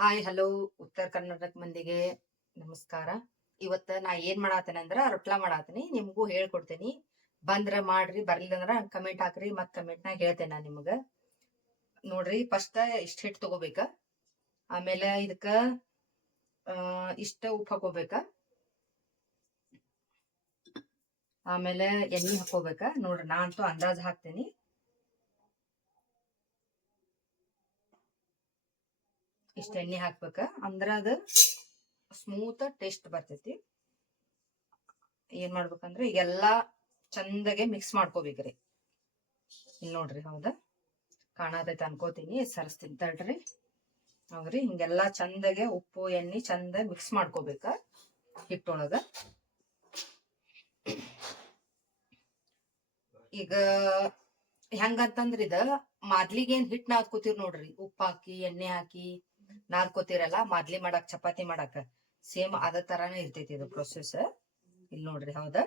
Hi hello ಉತ್ತರ ಕರ್ನಾಟಕ ಮಂದಿಗೆ ನಮಸ್ಕಾರ. ಇವತ್ತ ನಾ ಏನ್ ಮಾಡಾತೇನೆ ಅಂದ್ರ ರೊಟ್ಲಾ ಮಾಡಾತೀನಿ. ನಿಮ್ಗೂ ಹೇಳ್ಕೊಡ್ತೇನಿ. ಬಂದ್ರ ಮಾಡ್ರಿ, ಬರ್ಲಿಲ್ಲ ಅಂದ್ರ ಕಮೆಂಟ್ ಹಾಕ್ರಿ, ಮತ್ ಕಮೆಂಟ್ನಾಗ ಹೇಳ್ತೇನೆ ನಾ ನಿಮ್ಗ. ನೋಡ್ರಿ, ಫಸ್ಟ್ ಇಷ್ಟ ಹಿಟ್ಟು ತಗೋಬೇಕ. ಆಮೇಲೆ ಇದಕ್ಕ ಇಷ್ಟ ಉಪ್ಪು ಹಾಕೋಬೇಕ. ಆಮೇಲೆ ಎಣ್ಣೆ ಹಾಕೋಬೇಕ. ನೋಡ್ರಿ, ನಾ ಅಂತೂ ಅಂದಾಜ್ ಹಾಕ್ತೇನಿ. ಇಷ್ಟ ಎಣ್ಣೆ ಹಾಕ್ಬೇಕ, ಅಂದ್ರ ಅದ ಸ್ಮೂತ್ ಟೇಸ್ಟ್ ಬರ್ತೈತಿ. ಏನ್ ಮಾಡ್ಬೇಕಂದ್ರೆ ಈಗೆಲ್ಲಾ ಚಂದಗೆ ಮಿಕ್ಸ್ ಮಾಡ್ಕೋಬೇಕ್ರಿ. ಇಲ್ಲಿ ನೋಡ್ರಿ, ಹೌದಾ ಕಾಣತೈತಿ ಅನ್ಕೋತೀನಿ. ಸರಸ್ತೀನಿ ತಡ್ರಿ. ಹೌದ್ರಿ, ಹಿಂಗೆಲ್ಲಾ ಚಂದಗೆ ಉಪ್ಪು ಎಣ್ಣೆ ಚಂದ ಮಿಕ್ಸ್ ಮಾಡ್ಕೋಬೇಕ ಹಿಟ್ಟೊಳಗ. ಈಗ ಹೆಂಗಂತಂದ್ರ ಇದ ಮಾದ್ಲಿಗೇನ್ ಹಿಟ್ ನಾದ್ಕೋತೀರ್ ನೋಡ್ರಿ, ಉಪ್ಪು ಹಾಕಿ ಎಣ್ಣೆ ಹಾಕಿ ನಾದ್ಕೋತಿರಲ್ಲ ಮಾದ್ಲಿ ಮಾಡಾಕ್, ಚಪಾತಿ ಮಾಡಾಕ ಸೇಮ್ ಅದ ತರಾನೇ ಇರ್ತೈತಿ ಇದು ಪ್ರೊಸೆಸ್. ಇಲ್ಲಿ ನೋಡ್ರಿ, ಹೌದಾ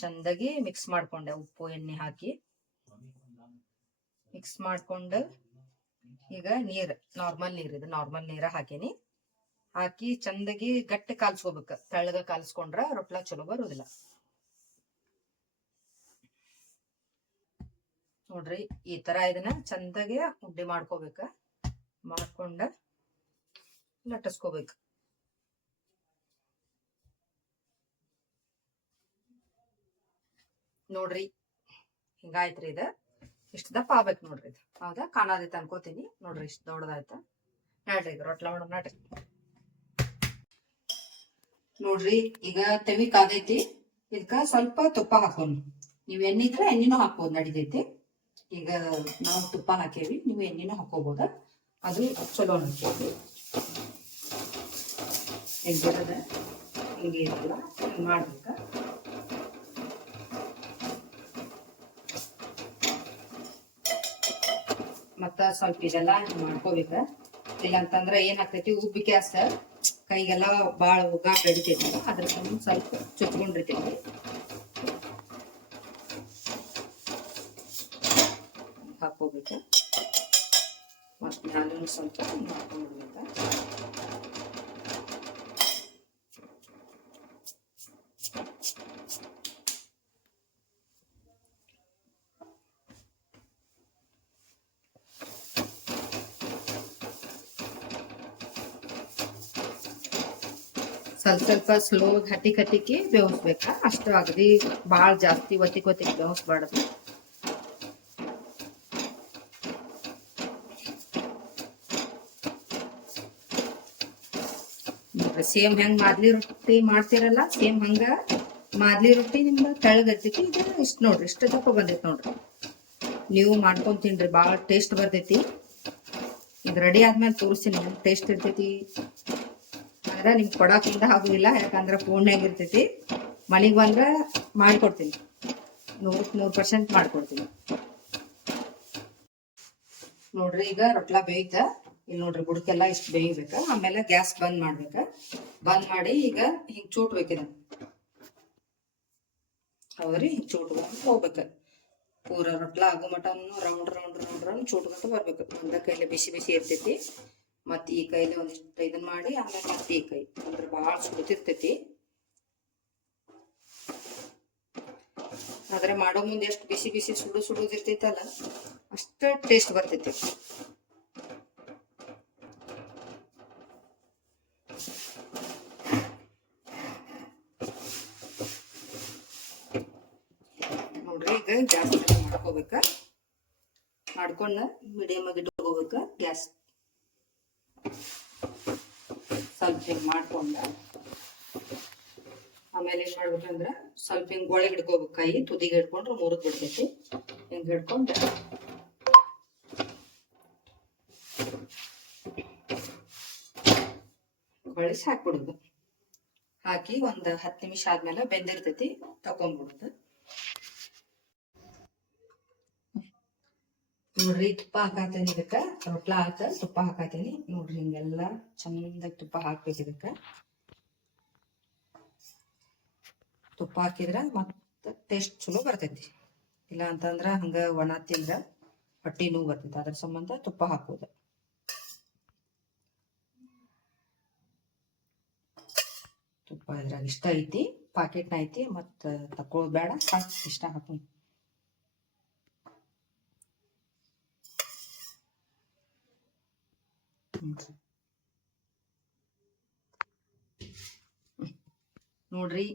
ಚಂದಾಗಿ ಮಿಕ್ಸ್ ಮಾಡ್ಕೊಂಡೆ ಉಪ್ಪು ಎಣ್ಣೆ ಹಾಕಿ ಮಿಕ್ಸ್ ಮಾಡ್ಕೊಂಡ ಈಗ ನೀರ್ ನಾರ್ಮಲ್ ನೀರ್, ಇದು ನಾರ್ಮಲ್ ನೀರ ಹಾಕೇನಿ. ಹಾಕಿ ಚಂದಾಗಿ ಗಟ್ಟಿ ಕಾಲ್ಸ್ಕೋಬೇಕ. ತೆಳ್ಳಗ ಕಾಲ್ಸ್ಕೊಂಡ್ರ ರೊಟ್ಲಾ ಚಲೋ ಬರುದಿಲ್ಲ. ನೋಡ್ರಿ, ಈ ತರ ಇದನ್ನ ಚಂದಾಗಿ ಉಡ್ಡಿ ಮಾಡ್ಕೋಬೇಕ. ಮಾಡ್ಕೊಂಡ ಲಟ್ಟಿಸ್ಕೋಬೇಕು. ನೋಡ್ರಿ, ಹಿಂಗಾಯ್ತ್ರಿ. ಇದ ಇಷ್ಟ ದಪ್ಪ ಆಗ್ಬೇಕು ನೋಡ್ರಿ. ಇದು ಹೌದಾ ಕಾಣದೈತೆ ಅನ್ಕೋತೀನಿ. ನೋಡ್ರಿ, ಇಷ್ಟ ದೊಡ್ಡದಾಯ್ತ. ನಡ್ರಿ ಈಗ ರೊಟ್ಲಾ ಮಾಡೋಣ ನಡ್ರಿ. ನೋಡ್ರಿ, ಈಗ ತೆವಿ ಕಾದೈತಿ. ಇದಕ್ಕ ಸ್ವಲ್ಪ ತುಪ್ಪ ಹಾಕೋಣ. ನೀವ್ ಎಣ್ಣೆ ಇದ್ರೆ ಎಣ್ಣಿನೂ ಹಾಕ್ಬೋದು, ನಡಿತೈತಿ. ಈಗ ನಾವು ತುಪ್ಪ ಹಾಕೇವಿ, ನೀವು ಎಣ್ಣಿನೂ ಹಾಕೋಬಹುದ. ಅದು ಚಲೋ ಅನ್ಕೋತಿ. ಹೆಂಗಿರದ ಹಿಂಗೆ ಇರಲ್ಲ, ಹಿಂಗೆ ಮಾಡ್ಬೇಕ. ಮತ್ತ ಸ್ವಲ್ಪ ಇದೆಲ್ಲ ಮಾಡ್ಕೋಬೇಕ. ಇಲ್ಲಂತಂದ್ರ ಏನಾಗ್ತೈತಿ, ಉಬ್ಬಿ ಗ್ಯಾಸ್ ಕೈಗೆಲ್ಲ ಬಾಳ ಉಗಾಟ ಹಿಡಿತೈತಿ. ಅದ್ರ ಸಂಬಂಧ ಸ್ವಲ್ಪ ಚುಚ್ಕೊಂಡಿರ್ತೈತಿ. ಹಾಕೋಬೇಕ. ಮತ್ ನಾನು ಸ್ವಲ್ಪ ಮಾಡ್ಕೊಂಡ್ಬಿಡ್ಬೇಕ. ಸ್ವಲ್ಪ ಸ್ವಲ್ಪ ಸ್ಲೋ ಹತ್ತಿಕ್ಕಿ ಬೇವಿಸ್ಬೇಕ. ಅಷ್ಟು ಅಗದಿ ಬಾಳ ಜಾಸ್ತಿ ಒತ್ತಿಗೆ ಬೇವಿಸ್ಬಾರ್ದು. ಸೇಮ್ ಹೆಂಗ್ ಮಾದ್ಲಿ ರೊಟ್ಟಿ ಮಾಡ್ತಿರಲ್ಲ, ಸೇಮ್ ಹಂಗ ಮಾದ್ಲಿ ರೊಟ್ಟಿ ನಿಮ್ದ ತೆಳ್ಳಗತ್ತೈತಿ. ಇದು ಇಷ್ಟ ನೋಡ್ರಿ, ಇಷ್ಟ ದಪ್ಪ ಬಂದೈತಿ ನೋಡ್ರಿ. ನೀವು ಮಾಡ್ಕೊಂಡ್ ತಿನ್ರಿ, ಬಾಳ ಟೇಸ್ಟ್ ಬರ್ತೈತಿ. ಇದು ರೆಡಿ ಆದ್ಮೇಲೆ ತೋರಿಸ್ತೀನಿ ಟೇಸ್ಟ್ ಇರ್ತೈತಿ. ಆದ್ರೆ ನಿಮ್ಗೆ ಕೊಡಾಕಿಂದ ಆಗುದಿಲ್ಲ, ಯಾಕಂದ್ರೆ ಫೋನ್ಯಾಗ ಇರ್ತೈತಿ. ಮನೆಗ್ ಬಂದ್ರ ಮಾಡ್ಕೊಡ್ತೀನಿ, 100% ಮಾಡ್ಕೊಡ್ತೀನಿ. ನೋಡ್ರಿ, ಈಗ ರೊಟ್ಲಾ ಬೇಯ್ತ. ಇಲ್ಲಿ ನೋಡ್ರಿ, ಬುಡಕೆಲ್ಲ ಇಷ್ಟು ಬೇಯ್ಬೇಕ. ಆಮೇಲೆ ಗ್ಯಾಸ್ ಬಂದ್ ಮಾಡ್ಬೇಕ. ಬಂದ್ ಮಾಡಿ ಈಗ ಹಿಂಗ್ ಚೂಟ್ಬೇಕಿದ. ಹೌದ್ರಿ, ಹಿಂಗ್ ಚೂಟ್ಕೊಂಡ್ ಹೋಗ್ಬೇಕ. ಪೂರ ರೊಟ್ಲಾ ಆಗೋ ಮಟ ರೌಂಡ್ ರೌಂಡ್ ರೌಂಡ್ ರೌಂಡ್ ಚೂಟ್ಕೊಂತ ಬರ್ಬೇಕು. ಒಂದ ಕೈಲಿ ಬಿಸಿ ಬಿಸಿ ಇರ್ತೈತಿ. ಮತ್ ಈ ಕೈಲಿ ಒಂದಿಷ್ಟು ಇದನ್ ಮಾಡಿ ಆಮೇಲೆ ಮತ್ತೆ ಈ ಕೈ ಅಂದ್ರೆ ಬಾಳ ಸುಡ್ತಿರ್ತೈತಿ. ಆದ್ರೆ ಮಾಡೋ ಮುಂದೆ ಎಷ್ಟು ಬಿಸಿ ಬಿಸಿ ಸುಡುದಿರ್ತೈತಲ್ಲ, ಅಷ್ಟ ಟೇಸ್ಟ್ ಬರ್ತೈತಿ. ನೋಡ್ರಿ, ಈಗ ಗ್ಯಾಸ್ ಮಾಡ್ಕೋಬೇಕ. ಮಾಡ್ಕೊಂಡ ಮೀಡಿಯಮ್ ಆಗಿ ಇಟ್ಕೋಬೇಕ ಗ್ಯಾಸ್. ಸ್ವಲ್ಪ ಹಿಂಗ್ ಮಾಡ್ಕೊಂಡ ಆಮೇಲೆ ಏನ್ ಮಾಡ್ಬೇಕಂದ್ರ ಸ್ವಲ್ಪ ಹಿಂಗ್ ಒಳಗೆ ಹಿಡ್ಕೋಬೇಕು. ಕೈ ತುದಿಗೆ ಹಿಡ್ಕೊಂಡ್ರೆ ಮುರಿದ್ ಬಿಡ್ತೈತಿ. ಹಿಂಗ್ ಹಿಡ್ಕೊಂಡ ಬಳಸಿ ಹಾಕ್ಬಿಡುದು. ಹಾಕಿ ಒಂದ್ 10 ನಿಮಿಷ ಆದ್ಮೇಲೆ ಬೆಂದಿರ್ತೈತಿ, ತಕೊಂಡ್ಬಿಡುದು. ನೋಡ್ರಿ, ತುಪ್ಪ ಹಾಕಾತೇನಿ ಇದಕ್ಕ. ರೊಟ್ಲಾ ಹಾಕ ತುಪ್ಪ ಹಾಕಾತೇನಿ. ನೋಡ್ರಿ, ಹಿಂಗೆಲ್ಲಾ ಚಂದಾಗಿ ತುಪ್ಪ ಹಾಕ್ಬೇಕು ಇದಕ್ಕ. ತುಪ್ಪ ಹಾಕಿದ್ರ ಮತ್ತ ಟೇಸ್ಟ್ ಚಲೋ ಬರ್ತೈತಿ. ಇಲ್ಲ ಅಂತಂದ್ರ ಹಂಗ ಒಣ ತಿಂದ್ರ ಹೊಟ್ಟಿ ನೋವು ಬರ್ತೈತಿ. ಅದ್ರ ಸಂಬಂಧ ತುಪ್ಪ ಹಾಕೋದು. ತುಪ್ಪ ಇದ್ರಾಗ ಇಷ್ಟ ಐತಿ, ಪಾಕೆಟ್ನ ಐತಿ, ಮತ್ತು ತಕೊಳ್ಳೋದು ಬೇಡ, ಸಾಕು ಇಷ್ಟ ಹಾಕು. ನೋಡ್ರಿ,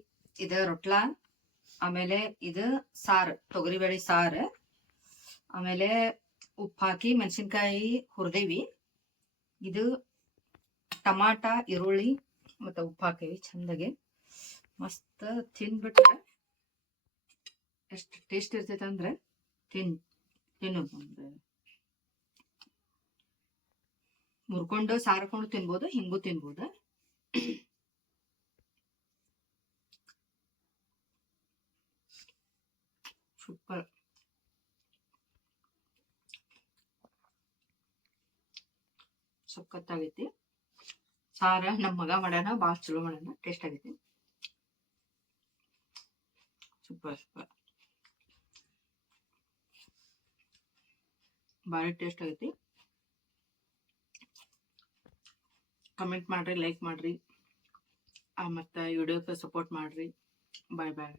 ಇದು ರೊಟ್ಲ, ಆಮೇಲೆ ಇದು ಸಾರು, ತೊಗರಿಬೇಳೆ ಸಾರು, ಆಮೇಲೆ ಉಪ್ಪು ಹಾಕಿ ಮೆಣಸಿನ್ಕಾಯಿ ಹುರಿದೇವಿ. ಇದು ಟಮಾಟ, ಈರುಳ್ಳಿ ಮತ್ತು ಉಪ್ಪು ಹಾಕೇವಿ ಚಂದಾಗೆ. ಮಸ್ತ್ ತಿನ್ಬಿಟ್ರೆ ಎಷ್ಟು ಟೇಸ್ಟ್ ಇರ್ತೈತೆ ಅಂದ್ರೆ ತಿನ್ನೋದು. ಮುರ್ಕೊಂಡು ಸಾರ್ಕೊಂಡು ತಿನ್ಬೋದು, ಹಿಂಗೂ ತಿನ್ಬೋದು. ಸೂಪರ್. ಸಖತ್ತಾಗೈತಿ ಸಾರ. ನಮ್ಮ ಮಗ ಮಾಡ್ಯಾನ, ಭಾಳ ಚಲೋ ಮಾಡ್ಯಾನ, ಟೇಸ್ಟ್ ಆಗೈತಿ. ಸೂಪರ್ ಸೂಪರ್, ಭಾಳ ಟೇಸ್ಟ್ ಆಗೈತಿ. ಕಮೆಂಟ್ ಮಾಡ್ರಿ, ಲೈಕ್ ಮಾಡ್ರಿ, ಮತ್ತು ವಿಡಿಯೋಕ್ಕೆ ಸಪೋರ್ಟ್ ಮಾಡ್ರಿ. ಬಾಯ್ ಬಾಯ್.